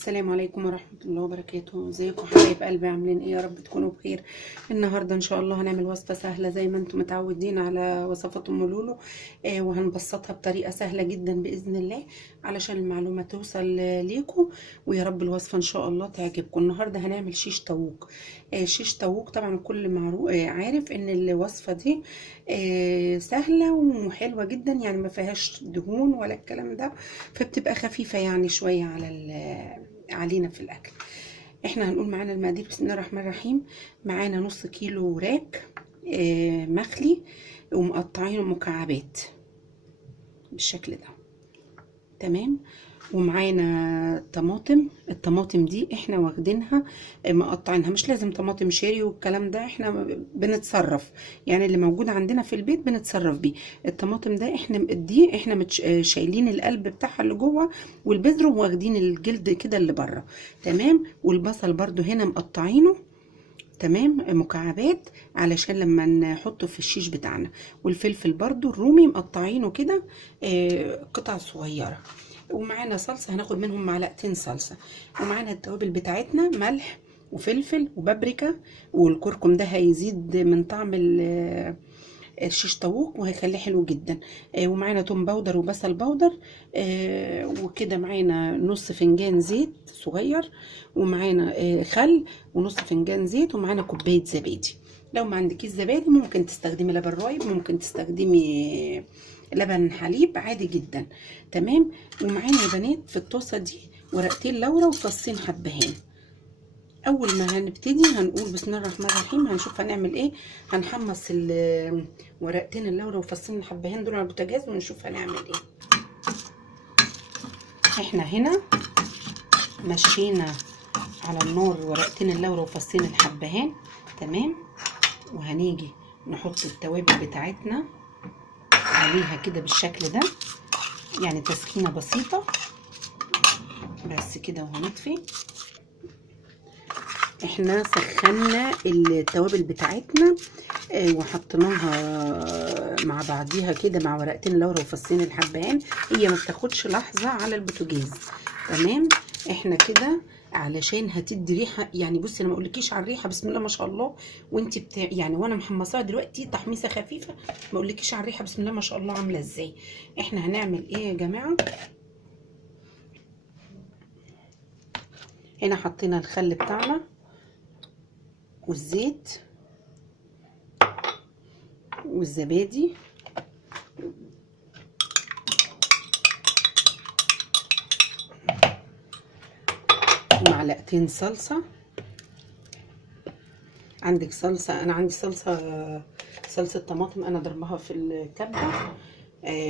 السلام عليكم ورحمة الله وبركاته. ازيكم حبايب قلبي؟ عاملين ايه؟ يا رب تكونوا بخير. النهارده ان شاء الله هنعمل وصفة سهلة زي ما انتم متعودين على وصفات ام لولو. وهنبسطها بطريقة سهلة جدا بإذن الله علشان المعلومة توصل ليكم، ويا رب الوصفة ان شاء الله تعجبكم. النهارده هنعمل شيش طاووق. شيش طاووق طبعا كل معروف عارف ان الوصفة دي سهلة وحلوة جدا، يعني ما فيهاش دهون ولا الكلام ده، فبتبقى خفيفة يعني شوية علينا في الاكل. احنا هنقول معانا المقادير. بسم الله الرحمن الرحيم. معانا نص كيلو وراك مخلي ومقطعينه مكعبات بالشكل ده، تمام. ومعانا طماطم. الطماطم دي احنا واخدينها مقطعينها، مش لازم طماطم شيري والكلام ده، احنا بنتصرف يعني اللي موجود عندنا في البيت بنتصرف بيه. الطماطم ده احنا شايلين القلب بتاعها اللي جوه والبذر، واخدين الجلد كده اللي بره، تمام. والبصل برضو هنا مقطعينه تمام مكعبات علشان لما نحطه في الشيش بتاعنا. والفلفل برضو الرومي مقطعينه كده قطع صغيرة. ومعانا صلصة، هناخد منهم معلقتين صلصة. ومعانا التوابل بتاعتنا ملح وفلفل وبابريكا، والكركم ده هيزيد من طعم الشيش طاووق وهيخليه حلو جدا. ومعانا توم باودر وبصل باودر. وكده معانا نص فنجان زيت صغير، ومعانا خل ونص فنجان زيت، ومعانا كوباية زبادي. لو ما عندكيش زبادي ممكن تستخدمي لبن رايب، ممكن تستخدمي لبن حليب عادي جدا، تمام. ومعانا يا بنات في الطاسة دي ورقتين لورا وفصين حبهان. اول ما هنبتدي هنقول بسم الله الرحمن الرحيم. هنشوف هنعمل ايه. هنحمص ورقتين اللورا وفصين الحبهان دول على البوتاجاز ونشوف هنعمل ايه. احنا هنا مشينا على النار ورقتين اللورا وفصين الحبهان، تمام. وهنيجي نحط التوابل بتاعتنا عليها كده بالشكل ده، يعني تسخينه بسيطه بس كده وهنطفي. احنا سخنا التوابل بتاعتنا وحطيناها مع بعضيها كده مع ورقتين لورا وفصين الحبهان. هي ما بتاخدش لحظه على البوتاجاز، تمام. احنا كده علشان هتدي ريحه، يعني بصي انا ما اقولكيش على الريحه بسم الله ما شاء الله، وانت يعني وانا محمصاها دلوقتي تحميصه خفيفه، ما اقولكيش على الريحه بسم الله ما شاء الله عامله ازاي. احنا هنعمل ايه يا جماعه؟ هنا حطينا الخل بتاعنا والزيت والزبادي ومعلقتين صلصة. عندك صلصة؟ انا عندي صلصة طماطم انا ضربها في الكبة.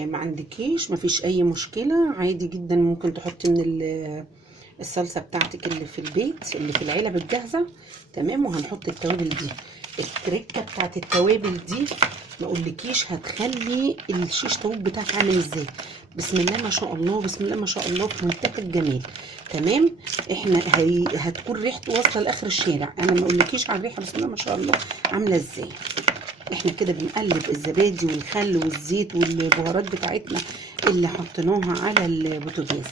ما عندكيش مفيش اي مشكلة، عادي جدا ممكن تحطي من الصلصة بتاعتك اللي في البيت اللي في العلب الجاهزة، تمام. وهنحط التوابل دي. التركة بتاعت التوابل دي ما اقولكيش هتخلي الشيش طاووق بتاعك عامل ازاي. بسم الله ما شاء الله، بسم الله ما شاء الله، في منتهى الجمال، تمام. احنا هتكون ريحته واصله لاخر الشارع، انا ما اقولكيش على الريحه بسم الله ما شاء الله عامله ازاي. احنا كده بنقلب الزبادي والخل والزيت والبهارات بتاعتنا اللي حطيناها على البوتاجاز،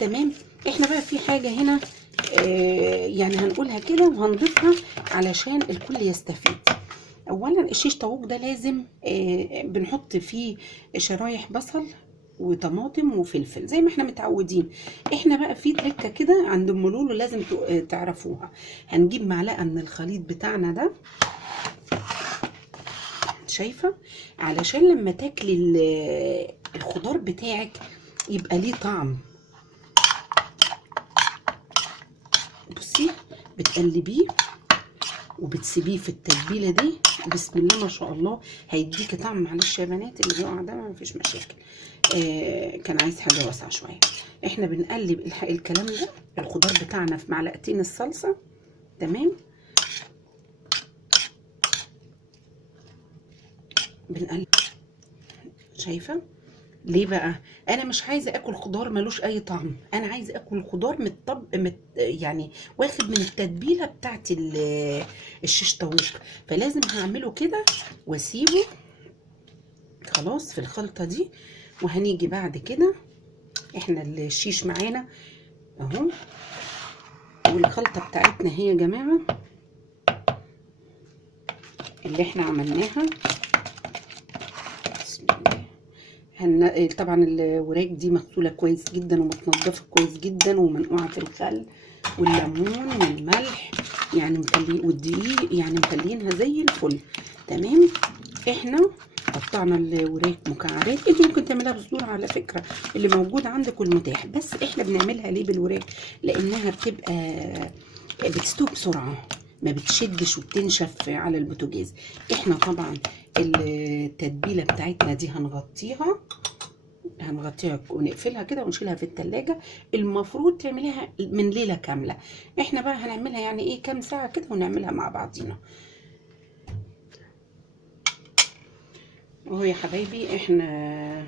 تمام. احنا بقى في حاجه هنا يعني هنقولها كده وهنضيفها علشان الكل يستفيد. اولا الشيش طاووق ده لازم بنحط فيه شرايح بصل وطماطم وفلفل زي ما احنا متعودين. احنا بقى في تركه كده عند ام لولو لازم تعرفوها. هنجيب معلقه من الخليط بتاعنا ده، شايفه، علشان لما تاكلي الخضار بتاعك يبقى ليه طعم. بصي بتقلبيه وبتسيبيه في التتبيله دي بسم الله ما شاء الله هيديكي طعم. معلش يا بنات اللي بيقع ده مفيش مشاكل، كان عايز حاجه واسعه شويه. احنا بنقلب الكلام ده الخضار بتاعنا في معلقتين الصلصه، تمام. بنقلب، شايفه ليه بقى؟ انا مش عايزه اكل خضار ملوش اي طعم، انا عايزه اكل خضار يعني واخد من التتبيله بتاعت الشيش طاووق. فلازم هعمله كده واسيبه خلاص في الخلطه دي. وهنيجي بعد كده احنا الشيش معانا اهو، والخلطه بتاعتنا هي يا جماعه اللي احنا عملناها. بسم الله. طبعا الوراك دي مغسوله كويس جدا ومتنضفه كويس جدا ومنقوعه في الخل والليمون والملح يعني والدقيق، يعني مخلينها زي الفل. تمام. احنا قطعنا الوراك مكعبات، انت ممكن تعملها بصدور على فكره اللي موجود عندك والمتاح، بس احنا بنعملها ليه بالوراك؟ لانها بتستوي بسرعه، ما بتشدش وبتنشف على البوتاجاز. احنا طبعا التتبيله بتاعتنا دي هنغطيها ونقفلها كده ونشيلها في التلاجة. المفروض تعمليها من ليلة كاملة، احنا بقى هنعملها يعني ايه كام ساعة كده ونعملها مع بعضينا. اهو يا حبايبي احنا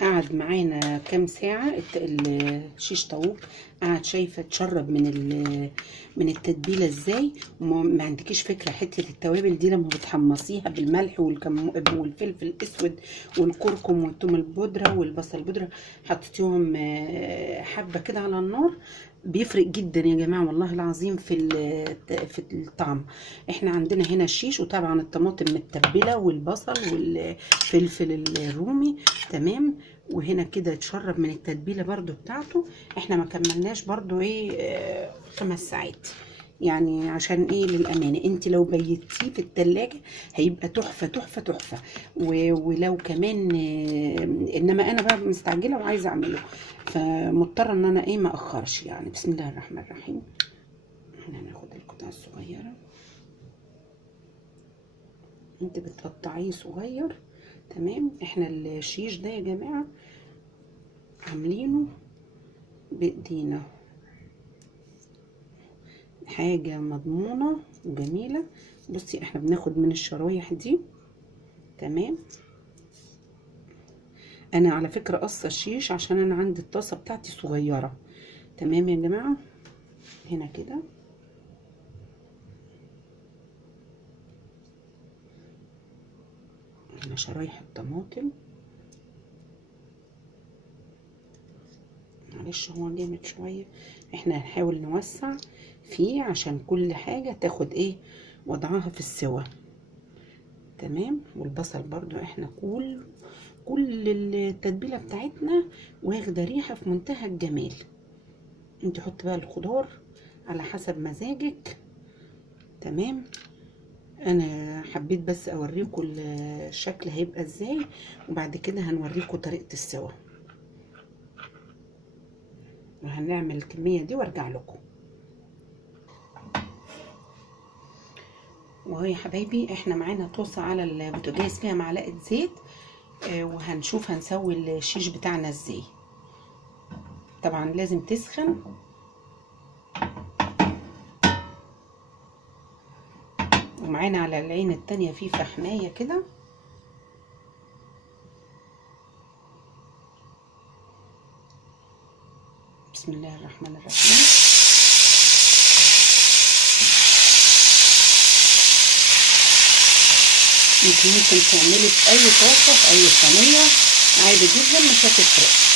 قعد معانا كام ساعة الشيش طاووق، قعد شايفة اتشرب من التتبيلة ازاي. وما عندكيش فكرة حتة التوابل دي لما بتحمصيها بالملح والفلفل الاسود والكركم والثوم البودرة والبصل البودرة، حطيتيهم حبة كده على النار، بيفرق جدا يا جماعه والله العظيم في الطعم. احنا عندنا هنا الشيش، وطبعا الطماطم متبله والبصل والفلفل الرومي. تمام. وهنا كده اتشرب من التتبيله برده بتاعته. احنا ما كملناش برده ايه 5 ساعات يعني، عشان ايه للامانه انت لو بيتيه في التلاجة هيبقى تحفه تحفه تحفه. ولو كمان انما انا بقى مستعجله وعايزه اعمله، فمضطره ان انا ايه ما اخرش يعني. بسم الله الرحمن الرحيم. احنا هناخد القطع الصغيره، انت بتقطعيه صغير. تمام. احنا الشيش ده يا جماعه عاملينه بايدينا، حاجة مضمونة وجميلة. بصي احنا بناخد من الشرايح دي. تمام. انا على فكرة قصة الشيش عشان انا عندي الطاسة بتاعتي صغيرة. تمام يا جماعة. هنا كده هنا شرايح الطماطم. معلش هو جامد شوية، احنا هنحاول نوسع فيه عشان كل حاجة تاخد ايه وضعها في السوا. تمام. والبصل برضو احنا كل التتبيله بتاعتنا واخده ريحه في منتهى الجمال. انت حط بقى الخضار على حسب مزاجك. تمام. انا حبيت بس اوريكم الشكل هيبقى ازاي، وبعد كده هنوريكم طريقه السوا، وهنعمل الكميه دي وارجع لكم. وهو يا حبايبي احنا معانا طاسه على البوتاجاز فيها معلقه زيت، وهنشوف هنسوي الشيش بتاعنا ازاي. طبعا لازم تسخن، ومعانا على العين التانية في فحماية كده. بسم الله الرحمن الرحيم. انت ممكن تعملي في اي طاسة في اي صينية عادي جدا مش هتفرق.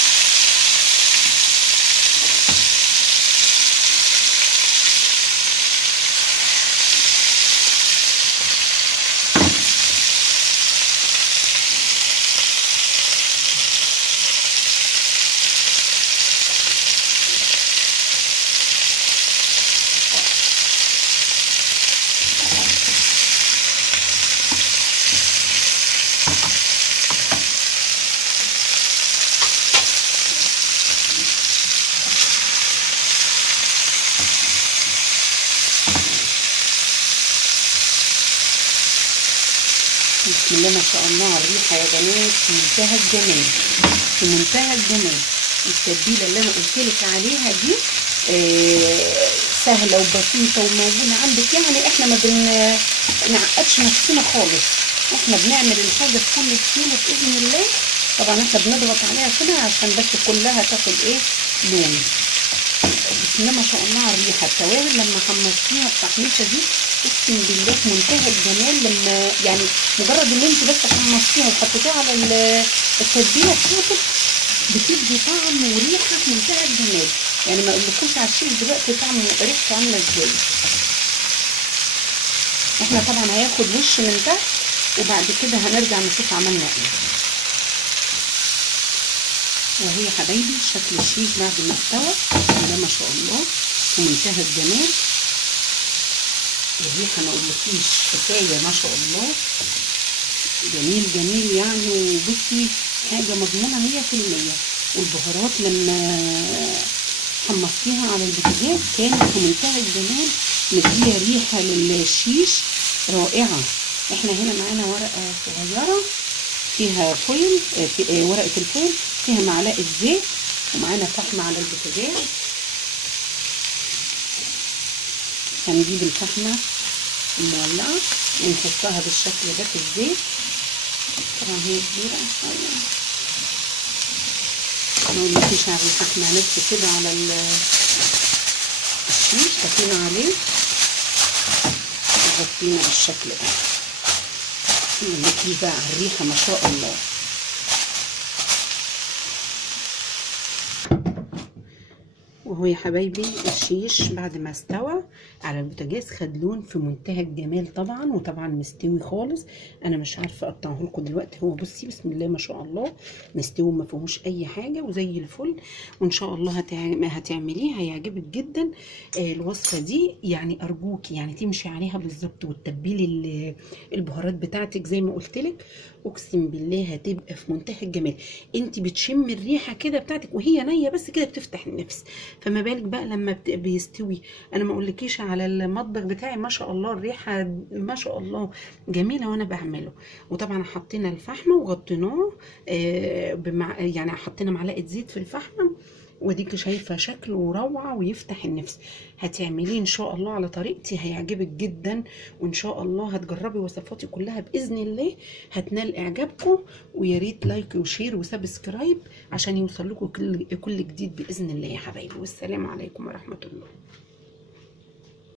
بسم الله ما شاء الله على الريحه يا جماعه، في منتهى الجمال في منتهى الجمال. التتبيله اللي انا قلت لك عليها دي سهله وبسيطه وموجوده عندك، يعني احنا ما بنعقدش نفسنا خالص، احنا بنعمل الحاجه بكل سهوله باذن الله. طبعا احنا بنضغط عليها كده عشان بس كلها تاخد ايه لون. بسم الله ما شاء الله على الريحه. التوابل لما حمصتيها التحميصه دي اقسم بالله في منتهى الجمال، لما يعني مجرد ان انت بس حمصتيها وحطيتيها على التتبيله بتاعتك بتدي طعم وريحه في منتهى الجمال. يعني ما اقولكوش على الشيش دلوقتي طعمه ريحته عامله ازاي. احنا طبعا هياخد وش من تحت وبعد كده هنرجع نشوف عملنا ايه. وهي يا حبايبي شكل الشيش بعد ما استوى ده ما شاء الله في منتهى الجمال. الريحه ما اقولكيش كفايه ما شاء الله، جميل جميل يعني. وبصي حاجه مضمونه 100%. والبهارات لما حمصتيها على البوتاجاز كانت في منتهى الجمال، مديه ريحه للشيش رائعه. احنا هنا معانا ورقه صغيره فيها فويل، في ورقه الفويل فيها معلقه زيت، ومعانا فحم على البوتاجاز. هنجيب الفحمه المولعه ونحطها بالشكل ده في الزيت. طبعا هي كبيره شويه، ما اقولكيش على الريحه. احنا هنكتب كده على الشيش حطينا عليه وغطينا بالشكل ده. ما اقولكيش بقى على الريحه ما شاء الله. وهو يا حبايبي الشيش بعد ما استوى على البوتاجاز خد لون في منتهى الجمال طبعا، وطبعا مستوي خالص. انا مش عارفه اقطعه لكم دلوقتي. هو بصي بسم الله ما شاء الله مستوي ما فيهوش اي حاجه وزي الفل. وان شاء الله هتعمليه هيعجبك جدا. الوصفه دي يعني ارجوكي يعني تمشي عليها بالظبط، وتتبلي البهارات بتاعتك زي ما قلت لك. اقسم بالله هتبقى في منتهى الجمال. انت بتشم الريحه كده بتاعتك وهي نيه بس كده بتفتح النفس، فما بالك بقى لما بيستوي. انا ما اقولكيش على المطبخ بتاعي ما شاء الله الريحه ما شاء الله جميله وانا بعمله. وطبعا حطينا الفحمه وغطيناه يعني حطينا معلقه زيت في الفحمه، وديك شايفه شكله روعه ويفتح النفس. هتعمليه ان شاء الله على طريقتي هيعجبك جدا، وان شاء الله هتجربي وصفاتي كلها باذن الله هتنال اعجابكم. ويا ريت لايك وشير وسبسكرايب عشان يوصل لكم كل جديد باذن الله يا حبايبي. والسلام عليكم ورحمه الله.